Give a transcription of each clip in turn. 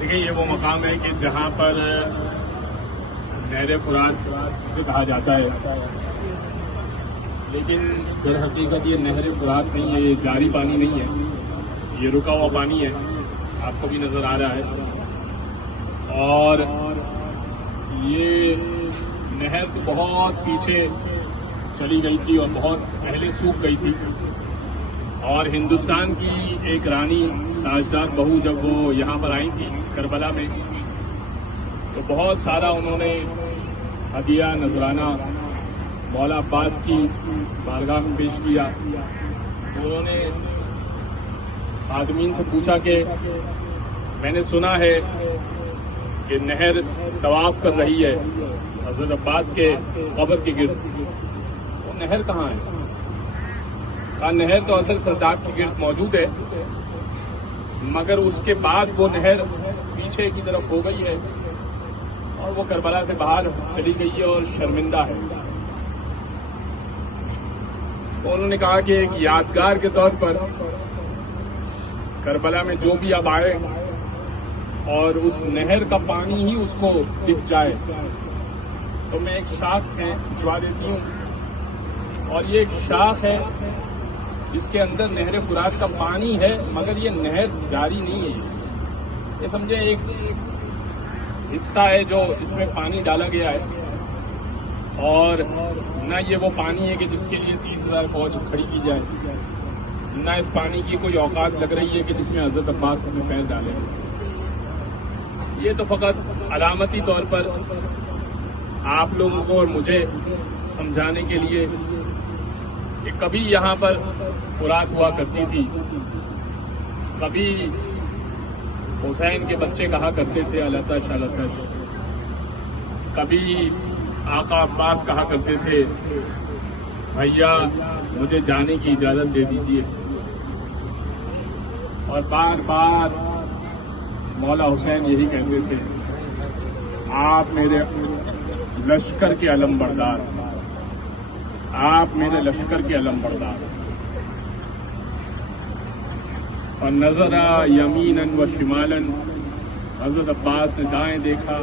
دیکھیں یہ وہ مقام ہے کہ جہاں پر نہر فرات اسے کہا جاتا ہے، لیکن در حقیقت یہ نہر فرات نہیں ہے، یہ جاری پانی نہیں ہے، یہ رکا ہوا پانی ہے، آپ کو بھی نظر آ رہا ہے۔ اور یہ نہر تو بہت پیچھے چلی گئی تھی اور بہت پہلے سوکھ گئی تھی، اور ہندوستان کی ایک رانی تاجدار بہو جب وہ یہاں پر آئی تھی کربلا میں، تو بہت سارا انہوں نے ہدیہ نذرانہ مولا عباس کی بارگاہ میں پیش کیا۔ انہوں نے خادمین سے پوچھا کہ میں نے سنا ہے کہ نہر طواف کر رہی ہے حضرت عباس کے قبر کے گرد، وہ نہر کہاں ہے؟ کہا نہر تو اصل سرداب کے گرد موجود ہے، مگر اس کے بعد وہ نہر پیچھے کی طرف ہو گئی ہے اور وہ کربلا سے باہر چلی گئی ہے اور شرمندہ ہے۔ تو انہوں نے کہا کہ ایک یادگار کے طور پر کربلا میں جو بھی اب آئے اور اس نہر کا پانی ہی اس کو دکھ جائے، تو میں ایک شاخ کھنچوا دیتی ہوں، اور یہ ایک شاخ ہے جس کے اندر نہر فرات کا پانی ہے، مگر یہ نہر جاری نہیں ہے، یہ سمجھے ایک حصہ ہے جو اس میں پانی ڈالا گیا ہے، اور نہ یہ وہ پانی ہے کہ جس کے لیے 30,000 فوج کھڑی کی جائے، نہ اس پانی کی کوئی اوقات لگ رہی ہے کہ جس میں حضرت عباس اپنے پیر ڈالے۔ یہ تو فقط علامتی طور پر آپ لوگوں کو اور مجھے سمجھانے کے لیے کہ کبھی یہاں پر فرات ہوا کرتی تھی، کبھی حسین کے بچے کہا کرتے تھے التش التش، کبھی آقا عباس کہا کرتے تھے بھیا مجھے جانے کی اجازت دے دیجیے، اور بار بار مولا حسین یہی کہتے تھے آپ میرے لشکر کے علم بردار، آپ میرے لشکر کے علم بردار۔ اور نظر یمیناً و شمالاً، حضرت عباس نے دائیں دیکھا،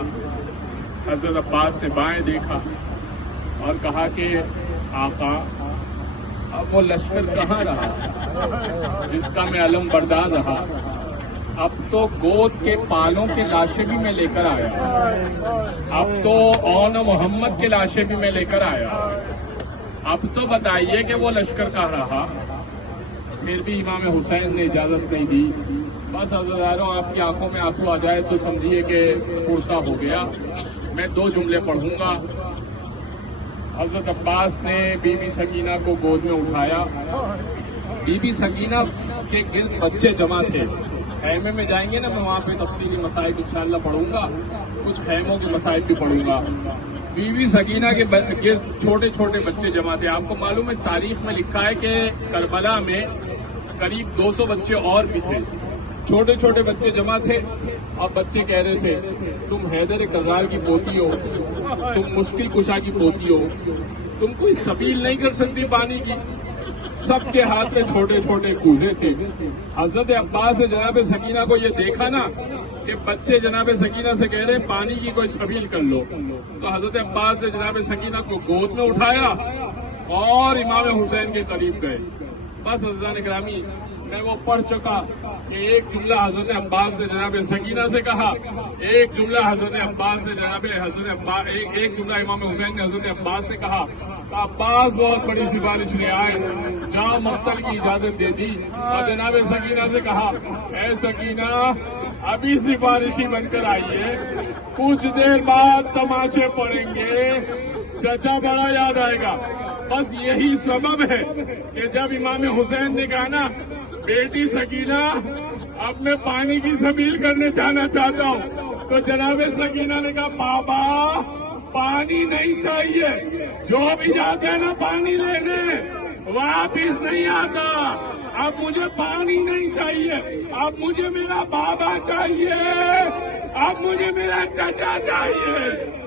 حضرت عباس نے بائیں دیکھا، اور کہا کہ آقا اب وہ لشکر کہاں رہا جس کا میں علم بردار رہا، اب تو گود کے پالوں کے لاشیں بھی میں لے کر آیا، اب تو اون محمد کے لاشیں بھی میں لے کر آیا، اب تو بتائیے کہ وہ لشکر کہاں رہا۔ پھر بھی امام حسین نے اجازت نہیں دی۔ بس عزیزانو آپ کی آنکھوں میں آنسو آ جائے تو سمجھیے کہ پرسا ہو گیا۔ میں 2 جملے پڑھوں گا۔ حضرت عباس نے بی بی سکینہ کو گود میں اٹھایا، بی بی سکینہ کے گرد بچے جمع تھے، خیمے میں جائیں گے نا میں وہاں پہ تفصیلی مسائل انشاءاللہ پڑھوں گا، کچھ خیموں کے مسائل بھی پڑھوں گا۔ بی بی سکینہ کے گرد چھوٹے چھوٹے بچے جمع تھے۔ آپ کو معلوم ہے تاریخ میں لکھا ہے کہ کربلا میں قریب 200 بچے اور بھی تھے، چھوٹے چھوٹے بچے جمع تھے، اور بچے کہہ رہے تھے تم حیدر کرار کی پوتی ہو، تم مشکل کشا کی پوتی ہو، تم کوئی سبیل نہیں کر سکتی پانی کی۔ سب کے ہاتھ میں چھوٹے چھوٹے کوزے تھے۔ حضرت عباس نے جناب سکینہ کو یہ دیکھا نا کہ بچے جناب سکینہ سے کہہ رہے ہیں پانی کی کوئی سبیل کر لو، تو حضرت عباس نے جناب سکینہ کو گود میں اٹھایا اور امام حسین کے قریب گئے۔ بس عزیزان گرامی میں وہ پڑھ چکا کہ ایک جملہ حضرت عباس نے جناب سکینہ سے کہا، ایک جملہ حضرت عباس نے ایک جملہ امام حسین نے حضرت عباس سے کہا کہ عباس بہت بڑی سفارش لے آئے، جہاں مقتل کی اجازت دے دی، اور جناب سکینہ سے کہا اے سکینہ ابھی سفارشی بن کر آئیے، کچھ دیر بعد تماشے پڑیں گے، چچا بڑا یاد آئے گا۔ بس یہی سبب ہے کہ جب امام حسین نے کہا نا بیٹی سکینہ اب میں پانی کی سبیل کرنے جانا چاہتا ہوں، تو جناب سکینہ نے کہا بابا پانی نہیں چاہیے، جو بھی جاتا ہے نا پانی لینے واپس نہیں آتا، اب مجھے پانی نہیں چاہیے، اب مجھے میرا بابا چاہیے، اب مجھے میرا چچا چاہیے۔